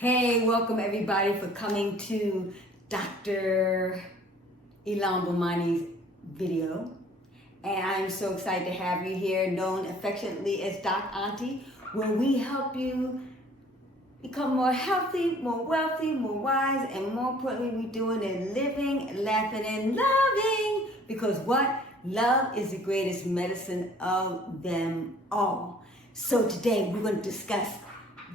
Hey, welcome everybody for coming to Dr. Ilan Bomani's video. And I'm so excited to have you here, known affectionately as Doc Auntie, where we help you become more healthy, more wealthy, more wise, and more importantly, we doing it living, laughing, and loving. Because what? Love is the greatest medicine of them all. So today we're going to discuss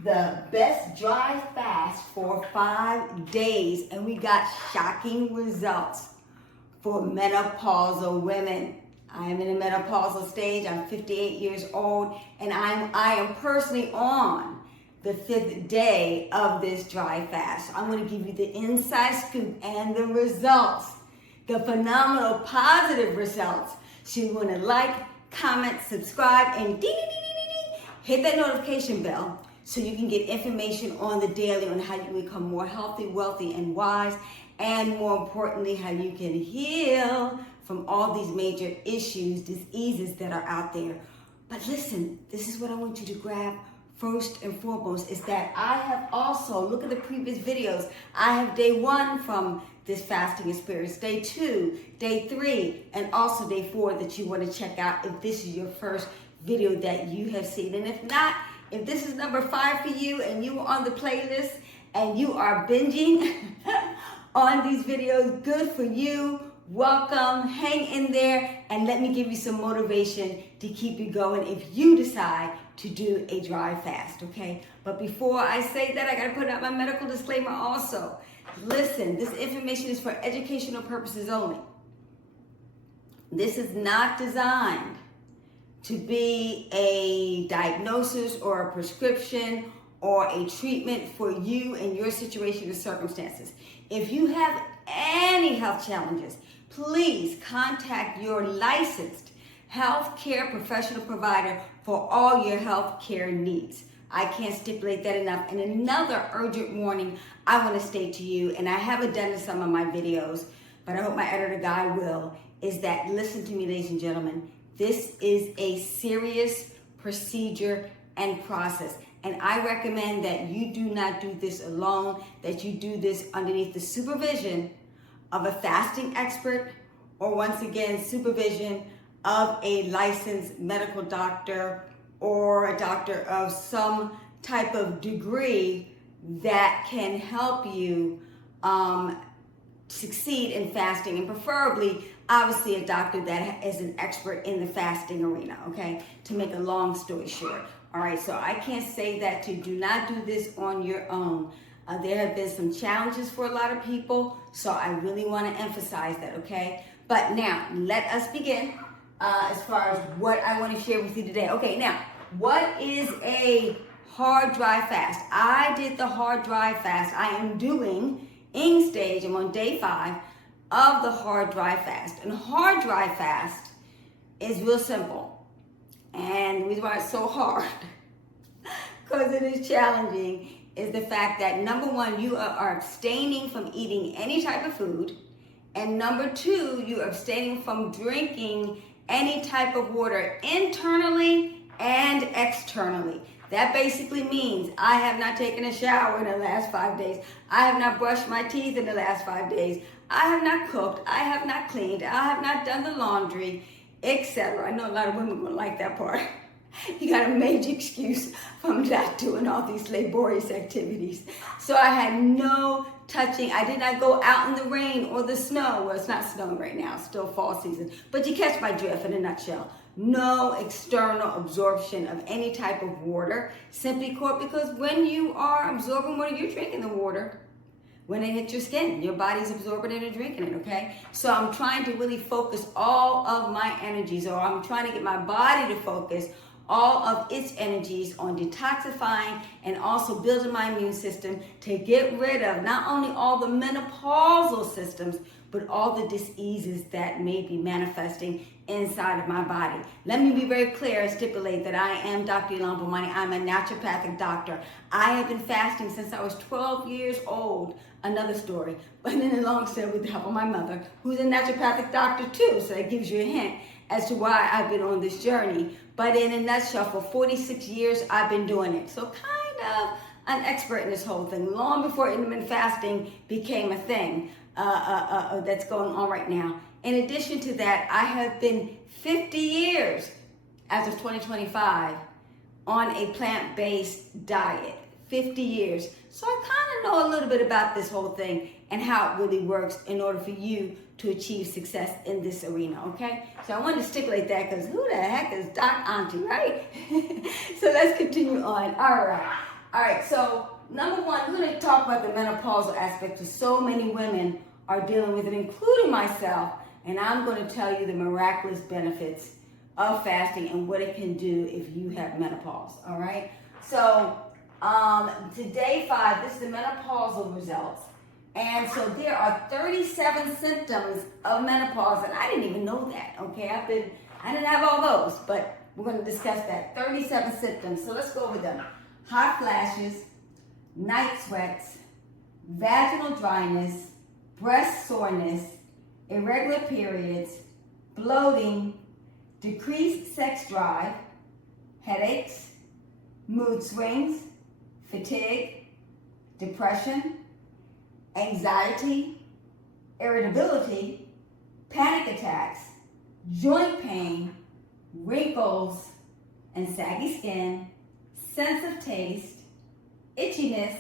the best dry fast for 5 days, and we got shocking results for menopausal women. I am in a menopausal stage. I'm 58 years old, and I am personally on the 5th day of this dry fast. I'm going to give you the inside scoop and the results, the phenomenal positive results. So you want to like, comment, subscribe, and hit that notification bell so you can get information on the daily on how you become more healthy, wealthy, and wise, and more importantly, how you can heal from all these major issues, diseases that are out there. But listen, this is what I want you to grab first and foremost, is that I have also, look at the previous videos, I have day 1 from this fasting experience, day 2, day 3, and also day 4 that you want to check out if this is your first video that you have seen. And if not, if this is number 5 for you and you are on the playlist and you are binging on these videos, good for you. Welcome, hang in there, and let me give you some motivation to keep you going if you decide to do a dry fast, okay? But before I say that, I gotta put out my medical disclaimer also. Listen, this information is for educational purposes only. This is not designed to be a diagnosis or a prescription or a treatment for you and your situation or circumstances. If you have any health challenges, please contact your licensed healthcare professional provider for all your healthcare needs. I can't stipulate that enough. And another urgent warning I want to state to you, and I haven't done in some of my videos, but I hope my editor guy will, is that listen to me, ladies and gentlemen, this is a serious procedure and process. And I recommend that you do not do this alone, that you do this underneath the supervision of a fasting expert, or once again, supervision of a licensed medical doctor or a doctor of some type of degree that can help you succeed in fasting, and preferably, obviously, a doctor that is an expert in the fasting arena, okay? To make a long story short. All right, so I can't say that to do not do this on your own. There have been some challenges for a lot of people, so I really want to emphasize that, okay? But now, let us begin as far as what I want to share with you today. Okay, now, what is a hard dry fast? I did the hard dry fast. I am doing in stage, I'm on day 5 of the hard dry fast. And hard dry fast is real simple. And the reason why it's so hard, because it is challenging, is the fact that number 1, you are abstaining from eating any type of food. And number 2, you are abstaining from drinking any type of water internally and externally. That basically means I have not taken a shower in the last 5 days. I have not brushed my teeth in the last 5 days. I have not cooked. I have not cleaned. I have not done the laundry, etc. I know a lot of women won't like that part. You got a major excuse from not doing all these laborious activities. So I had no touching. I did not go out in the rain or the snow. Well, it's not snowing right now. It's still fall season. But you catch my drift in a nutshell. No external absorption of any type of water, simply called, because when you are absorbing water, you're drinking the water. When it hits your skin, your body's absorbing it and drinking it, okay? So I'm trying to really focus all of my energies, or I'm trying to get my body to focus all of its energies on detoxifying and also building my immune system to get rid of not only all the menopausal systems, but all the diseases that may be manifesting inside of my body. Let me be very clear and stipulate that I am Dr. Ilan Bomani. I'm a naturopathic doctor. I have been fasting since I was 12 years old. Another story, but in a long story with the help of my mother, who's a naturopathic doctor too, so that gives you a hint as to why I've been on this journey. But in a nutshell, for 46 years, I've been doing it. So kind of an expert in this whole thing, long before intermittent fasting became a thing that's going on right now. In addition to that, I have been 50 years, as of 2025, on a plant-based diet. 50 years. So I kind of know a little bit about this whole thing and how it really works in order for you to achieve success in this arena, okay? So I wanted to stipulate that because who the heck is Doc Auntie, right? So let's continue on. All right, so number one, we're going to talk about the menopausal aspect because so many women are dealing with it, including myself, and I'm going to tell you the miraculous benefits of fasting and what it can do if you have menopause, all right? So today 5, this is the menopausal results. And so there are 37 symptoms of menopause, and I didn't even know that, okay? I didn't have all those, but we're going to discuss that. 37 symptoms, so let's go over them. Hot flashes, night sweats, vaginal dryness, breast soreness, irregular periods, bloating, decreased sex drive, headaches, mood swings, fatigue, depression, anxiety, irritability, panic attacks, joint pain, wrinkles and saggy skin, sense of taste, itchiness,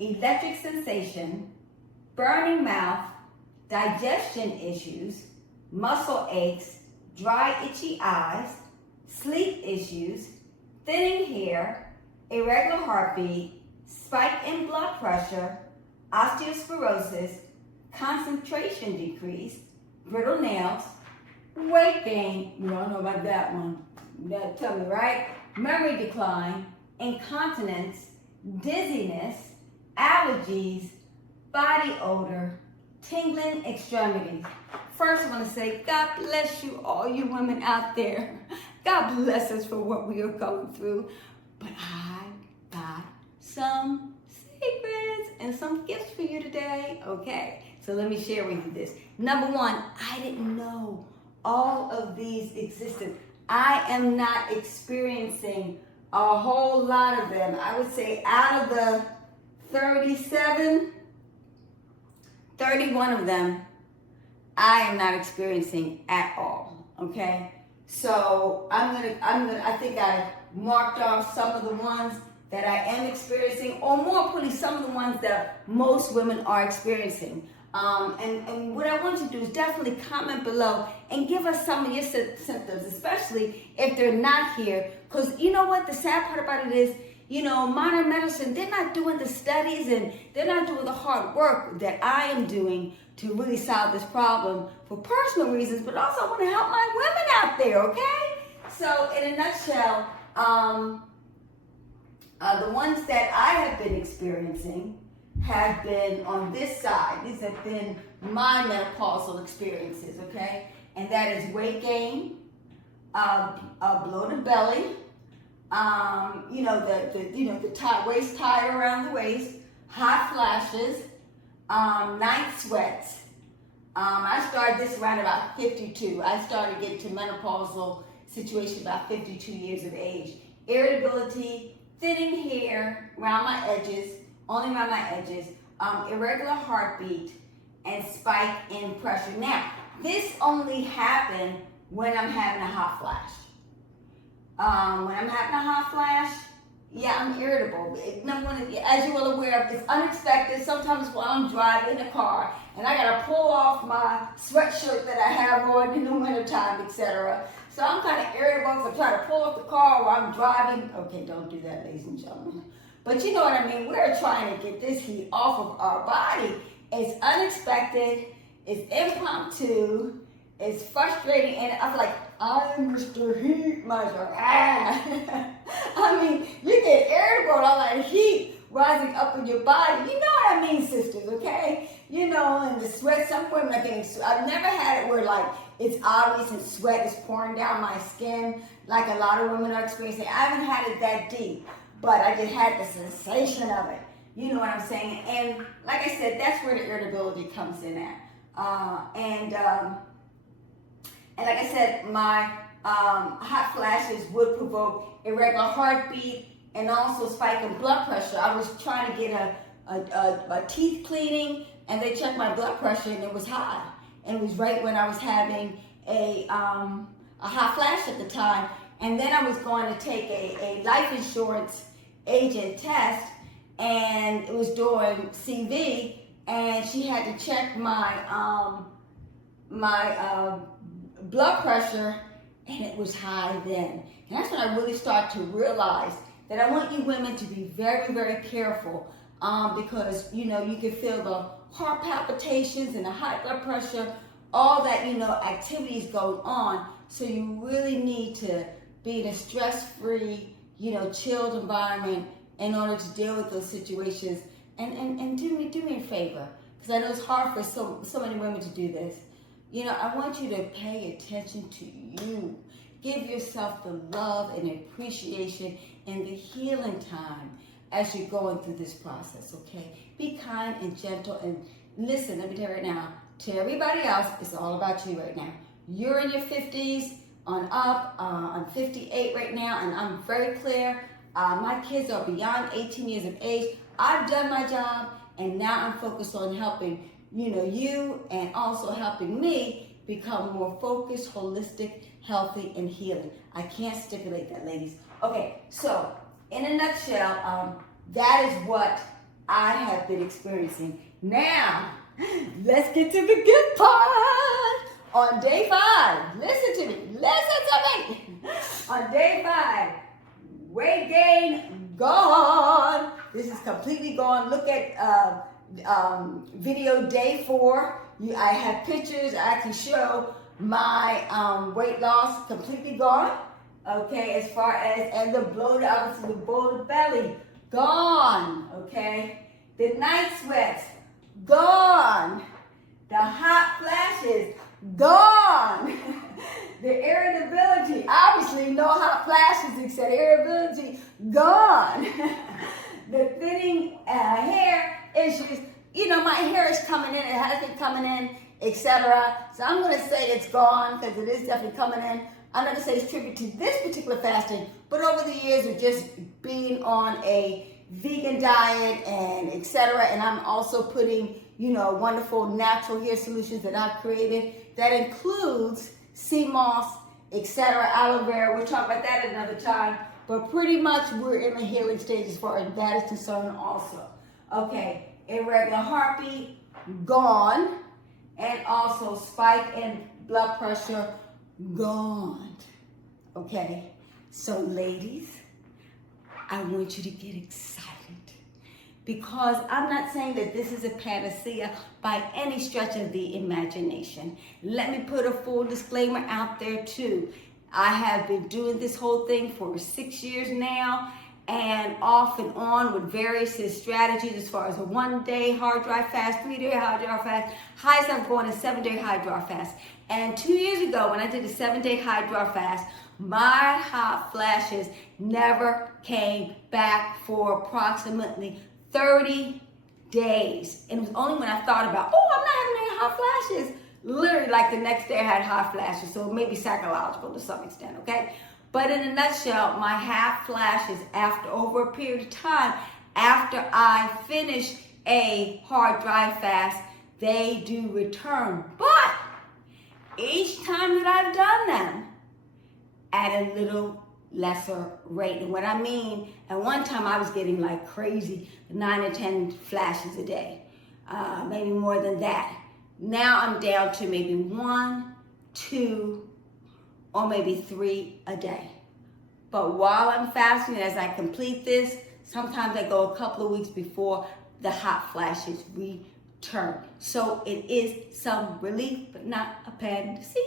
electric sensation, burning mouth, digestion issues, muscle aches, dry itchy eyes, sleep issues, thinning hair, irregular heartbeat, spike in blood pressure, osteoporosis, concentration decrease, brittle nails, weight gain, you all know about that one, that tell me, right? Memory decline, incontinence, dizziness, allergies, body odor, tingling extremities. First, I want to say, God bless you, all you women out there. God bless us for what we are going through. But I got some secrets and some gifts for you today. Okay, so let me share with you this. Number one, I didn't know all of these existed. I am not experiencing a whole lot of them. I would say out of the 37, 31 of them, I am not experiencing at all, okay? So I think I marked off some of the ones that I am experiencing, or more importantly, some of the ones that most women are experiencing. And what I want you to do is definitely comment below and give us some of your symptoms, especially if they're not here. Because you know what, the sad part about it is, you know, modern medicine, they're not doing the studies and they're not doing the hard work that I am doing to really solve this problem for personal reasons, but also I want to help my women out there, okay? So in a nutshell, the ones that I have been experiencing have been on this side. These have been my menopausal experiences, okay? And that is weight gain, a bloated belly, the waist tied around the waist, hot flashes, night sweats. I started this around about 52. I started getting to menopausal situation about 52 years of age. Irritability, thinning hair around my edges, only around my edges, irregular heartbeat, and spike in pressure. Now, this only happened when I'm having a hot flash. When I'm having a hot flash, yeah, I'm irritable. Number one, as you're well aware, it's unexpected. Sometimes while I'm driving in the car and I gotta pull off my sweatshirt that I have on in the wintertime, etc. So I'm kind of irritable, so I try to pull off the car while I'm driving. Okay, don't do that, ladies and gentlemen. But you know what I mean? We're trying to get this heat off of our body. It's unexpected, it's impromptu, it's frustrating, and I'm like, I'm Mr. Heat Miser. I mean, you get irritable, all that heat rising up in your body. You know what I mean, sisters, okay? You know, and the sweat, some women are getting, I've never had it where like, it's obvious and sweat is pouring down my skin like a lot of women are experiencing. I haven't had it that deep, but I just had the sensation of it. You know what I'm saying? And like I said, that's where the irritability comes in at. And like I said, my hot flashes would provoke irregular heartbeat, and also spiking blood pressure. I was trying to get a teeth cleaning, and they checked my blood pressure, and it was high. And it was right when I was having a hot flash at the time. And then I was going to take a life insurance agent test, and it was doing CV, and she had to check my blood pressure, and it was high then. And that's when I really start to realize that I want you women to be very, very careful, because you can feel the heart palpitations and the high blood pressure, all that activities going on. So you really need to be in a stress-free, chilled environment in order to deal with those situations. And do me a favor, because I know it's hard for so many women to do this. I want you to pay attention to you. Give yourself the love and appreciation and the healing time as you're going through this process, okay? Be kind and gentle, and listen, let me tell you right now, to everybody else, it's all about you right now. You're in your 50s on up, I'm 58 right now, and I'm very clear. My kids are beyond 18 years of age. I've done my job, and now I'm focused on helping you, and also helping me become more focused, holistic, healthy, and healing. I can't stipulate that, ladies. Okay, so in a nutshell, that is what I have been experiencing. Now, let's get to the good part. On day 5, listen to me. On day 5, weight gain gone. This is completely gone. Look at video day 4. I have pictures. I actually show my weight loss completely gone. Okay, as far as and the bloated, obviously the bloated belly gone. Okay, the night sweats gone. The hot flashes gone. The irritability, obviously no hot flashes except irritability gone. The thinning hair issues, my hair is coming in, it has been coming in, etc. So I'm going to say it's gone because it is definitely coming in. I'm not going to say it's tribute to this particular fasting, but over the years of just being on a vegan diet and etc. And I'm also putting, wonderful natural hair solutions that I've created that includes sea moss, etc., aloe vera. We'll talk about that another time. But pretty much we're in the healing stage as far as that is concerned also. Okay, irregular heartbeat, gone. And also spike in blood pressure, gone. Okay, so ladies, I want you to get excited, because I'm not saying that this is a panacea by any stretch of the imagination. Let me put a full disclaimer out there too. I have been doing this whole thing for 6 years now, and off and on with various strategies as far as a 1-day hard dry fast, 3-day hard dry fast. Highest I'm going is 7-day high dry fast. And 2 years ago, when I did a 7-day high dry fast, my hot flashes never came back for approximately 30 days. And it was only when I thought about, I'm not having any hot flashes. Literally, like the next day I had hot flashes, so maybe psychological to some extent, okay? But in a nutshell, my hot flashes, after over a period of time, after I finish a hard dry fast, they do return. But each time that I've done them, at a little lesser rate. And what I mean, at one time I was getting like crazy 9 or 10 flashes a day, maybe more than that. Now I'm down to maybe 1, 2, or maybe 3 a day. But while I'm fasting, as I complete this, sometimes I go a couple of weeks before the hot flashes return. So it is some relief, but not a panacea.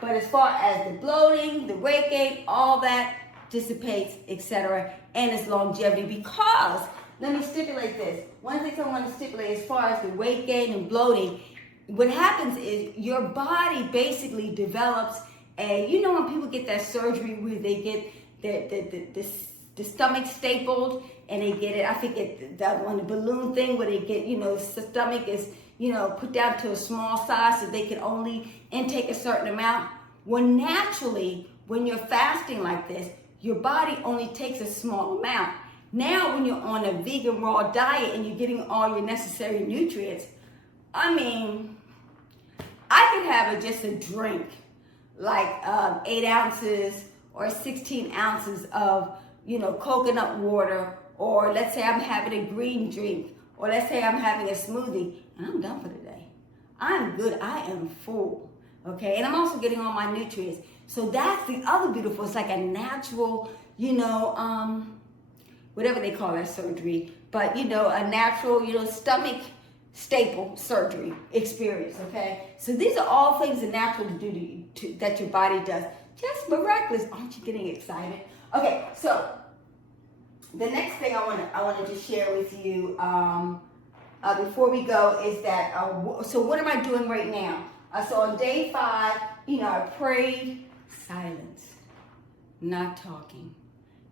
But as far as the bloating, the weight gain, all that dissipates, etc., and its longevity. Because, let me stipulate this. One of the things I want to stipulate as far as the weight gain and bloating, what happens is your body basically develops when people get that surgery where they get the stomach stapled and they get it, I forget that one, the balloon thing where they get, the stomach is, put down to a small size so they can only intake a certain amount. Well, naturally, when you're fasting like this, your body only takes a small amount. Now, when you're on a vegan raw diet and you're getting all your necessary nutrients, I mean, I could have just a drink, like 8 ounces or 16 ounces of, coconut water, or let's say I'm having a green drink, or let's say I'm having a smoothie, and I'm done for the day. I'm good. I am full. Okay, and I'm also getting all my nutrients. So that's the other beautiful. It's like a natural, whatever they call that surgery, but a natural, stomach staple surgery experience. Okay, so these are all things that natural to do that your body does. Just miraculous. Aren't you getting excited? Okay, so the next thing I want to just share with you before we go is that. So what am I doing right now? So on day 5, I prayed. Silence, not talking.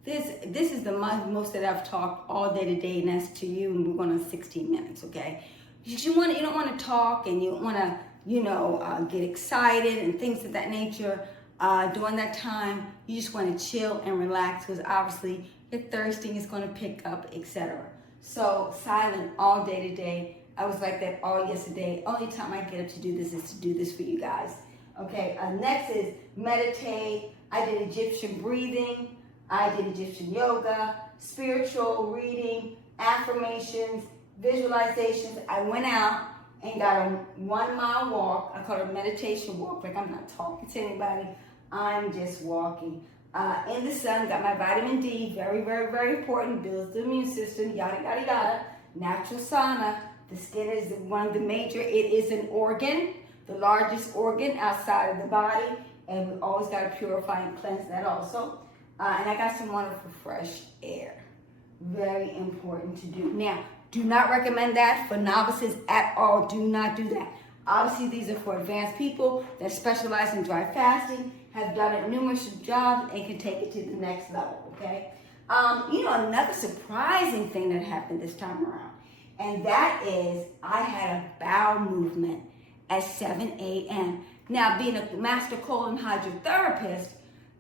This is the most that I've talked all day today, and that's to you. And we're going on 16 minutes. Okay, you don't want to talk, and you don't want to get excited and things of that nature. During that time, you just want to chill and relax, because obviously your thirsting is going to pick up, etc. So silent all day today. I was like that all yesterday. Only time I get up to do this is to do this for you guys. Okay, next is meditate. I did Egyptian breathing. I did Egyptian yoga, spiritual reading, affirmations, visualizations. I went out and got a 1 mile walk. I call it a meditation walk. Like, I'm not talking to anybody. I'm just walking. In the sun, got my vitamin D. Very, very, very important. Builds the immune system. Yada, yada, yada. Natural sauna. The skin is one of the major. It is an organ, the largest organ outside of the body. And we always got to purify and cleanse that also. And I got some wonderful fresh air. Very important to do. Now, do not recommend that for novices at all. Do not do that. Obviously, these are for advanced people that specialize in dry fasting, have done it numerous jobs, and can take it to the next level, okay? Another surprising thing that happened this time around, and that is I had a bowel movement at 7 a.m. Now, being a master colon hydrotherapist,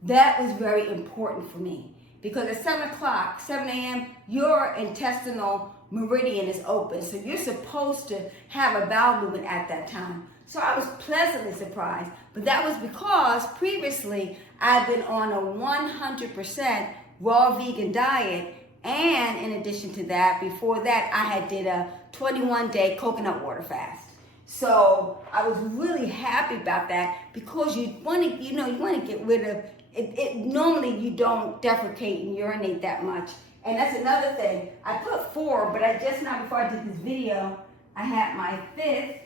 that was very important for me, because at 7 a.m., your intestinal meridian is open. So you're supposed to have a bowel movement at that time. So I was pleasantly surprised, but that was because previously I've been on a 100% raw vegan diet. And in addition to that, before that, I had did a 21-day coconut water fast. So I was really happy about that, because you want to get rid of it. Normally you don't defecate and urinate that much. And that's another thing. I put 4, but before I did this video, I had my 5th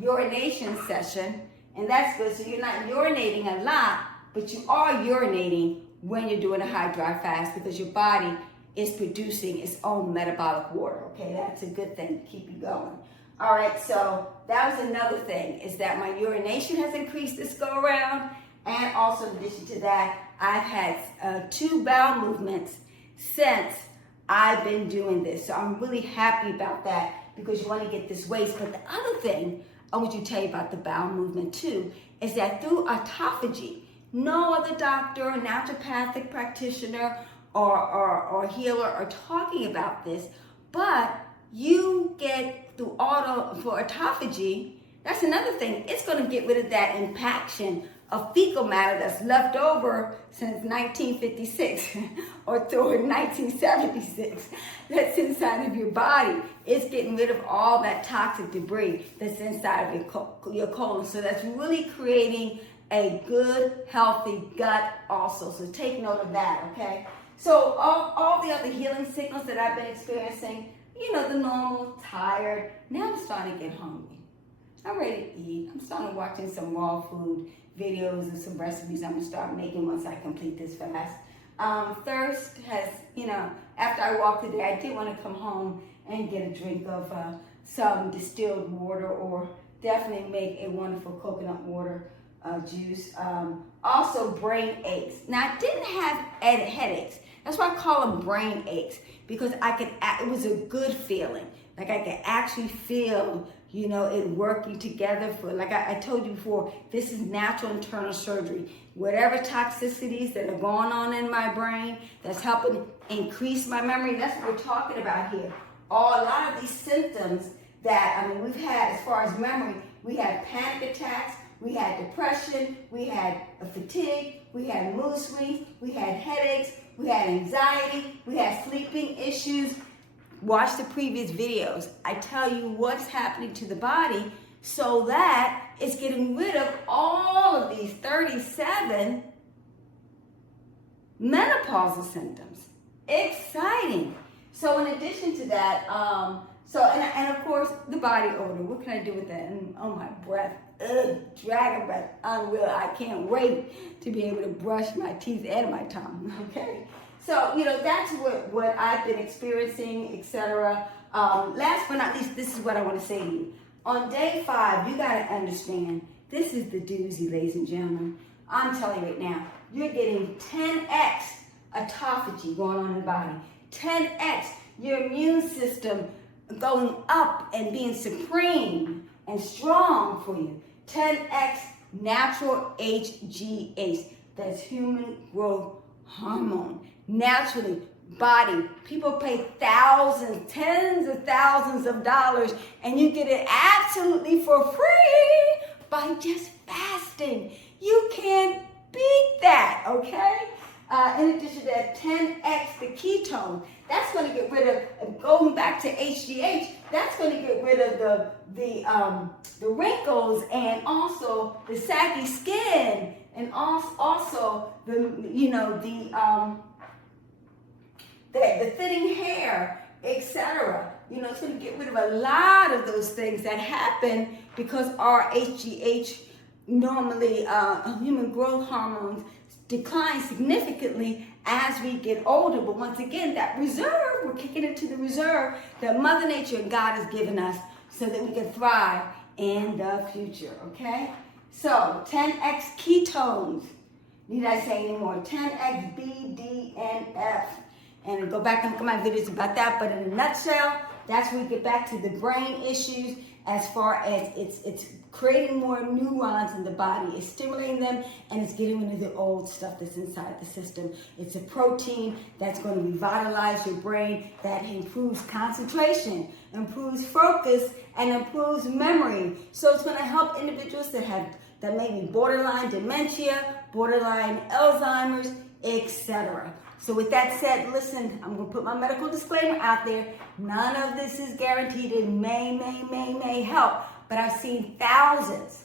urination session, and that's good. So you're not urinating a lot, but you are urinating when you're doing a high dry fast, because your body is producing its own metabolic water. Okay, that's a good thing to keep you going. All right, so that was another thing, is that my urination has increased this go around, and also in addition to that, I've had 2 bowel movements since I've been doing this. So I'm really happy about that, because you want to get this waste. But the other thing I want to tell you about the bowel movement too is that through autophagy, no other doctor, naturopathic practitioner, or healer are talking about this, but you get through for autophagy. That's another thing. It's going to get rid of that impaction of fecal matter that's left over since 1956 or through 1976 that's inside of your body. It's getting rid of all that toxic debris that's inside of your colon. So that's really creating a good, healthy gut also. So take note of that, okay? So all the other healing signals that I've been experiencing, the normal, tired. Now I'm starting to get hungry. I'm ready to eat. I'm starting watching some raw food videos and some recipes I'm going to start making once I complete this fast. Thirst has, after I walked today, I did want to come home and get a drink of some distilled water, or definitely make a wonderful coconut water juice. Also, brain aches. Now, I didn't have headaches. That's why I call them brain aches, because it was a good feeling. Like I could actually feel, you know, it working together for, like I told you before, this is natural internal surgery. Whatever toxicities that are going on in my brain that's helping increase my memory, that's what we're talking about here. A lot of these symptoms that, I mean, we've had as far as memory, we had panic attacks, we had depression, we had fatigue, we had mood swings, we had headaches, we had anxiety, we had sleeping issues. Watch the previous videos. I tell you what's happening to the body so that it's getting rid of all of these 37 menopausal symptoms. Exciting. So in addition to that, and of course, the body odor. What can I do with that? And oh, my breath. Dragon breath. Unreal. I can't wait to be able to brush my teeth and my tongue. Okay? So, you know, that's what I've been experiencing, etc. Last but not least, this is what I want to say to you. On day 5, you got to understand, this is the doozy, ladies and gentlemen. I'm telling you right now, you're getting 10x autophagy going on in the body. 10x your immune system going up and being supreme and strong for you. 10x natural HGH, that's human growth hormone. Naturally, body. People pay thousands, tens of thousands of dollars, and you get it absolutely for free by just fasting. You can't beat that, okay? In addition to that, 10x the ketone. That's going to get rid of, going back to HGH, that's going to get rid of the wrinkles and also the saggy skin and also the, you know, the thinning hair, etc. You know, it's going to get rid of a lot of those things that happen because our HGH, normally human growth hormones, decline significantly as we get older. But once again, that reserve, we're kicking into the reserve that Mother Nature and God has given us so that we can thrive in the future, okay? So, 10x ketones. Need I say any more? 10x BDNF. And go back and look at my videos about that. But in a nutshell, that's when we get back to the brain issues as far as it's creating more neurons in the body. It's stimulating them and it's getting rid of the old stuff that's inside the system. It's a protein that's going to revitalize your brain, that improves concentration, improves focus, and improves memory. So it's going to help individuals that may be borderline dementia, borderline Alzheimer's, etc. So with that said, listen, I'm going to put my medical disclaimer out there. None of this is guaranteed. It may help. But I've seen thousands,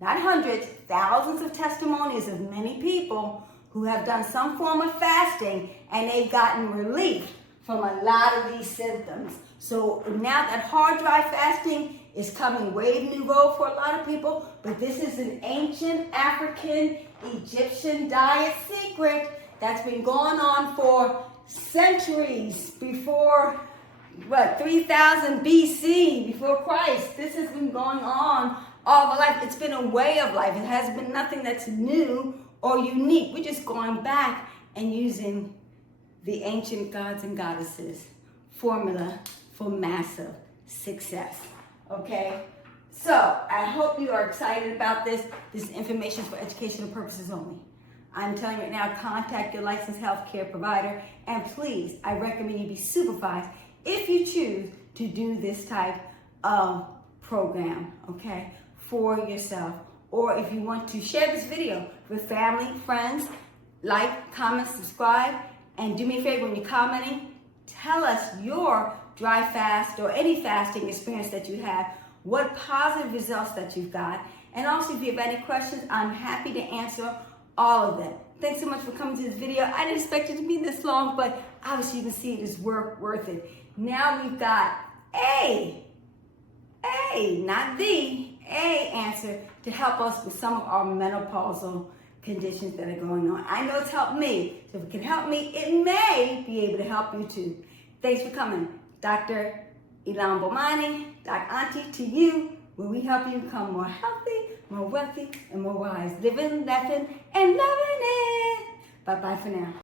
not hundreds, thousands of testimonies of many people who have done some form of fasting and they've gotten relief from a lot of these symptoms. So now that hard dry fasting is coming way nouveau for a lot of people, but this is an ancient African Egyptian diet secret that's been going on for centuries before, 3000 BC, before Christ. This has been going on all of life. It's been a way of life. It has been nothing that's new or unique. We're just going back and using the ancient gods and goddesses formula for massive success. Okay? So, I hope you are excited about this. This information is for educational purposes only. I'm telling you right now, contact your licensed healthcare provider, and please, I recommend you be supervised if you choose to do this type of program, okay, for yourself. Or if you want to share this video with family, friends, like, comment, subscribe, and do me a favor when you're commenting, tell us your dry fast or any fasting experience that you have, what positive results that you've got, and also if you have any questions, I'm happy to answer all of them. Thanks so much for coming to this video. I didn't expect it to be this long, but obviously you can see it is worth it. Now we've got not the answer to help us with some of our menopausal conditions that are going on. I know it's helped me. So if it can help me, it may be able to help you too. Thanks for coming. Dr. Ilan Bomani, Doc Auntie, to you, where we help you become more healthy, more wealthy, and more wise. Living, laughing, and loving it. Bye-bye for now.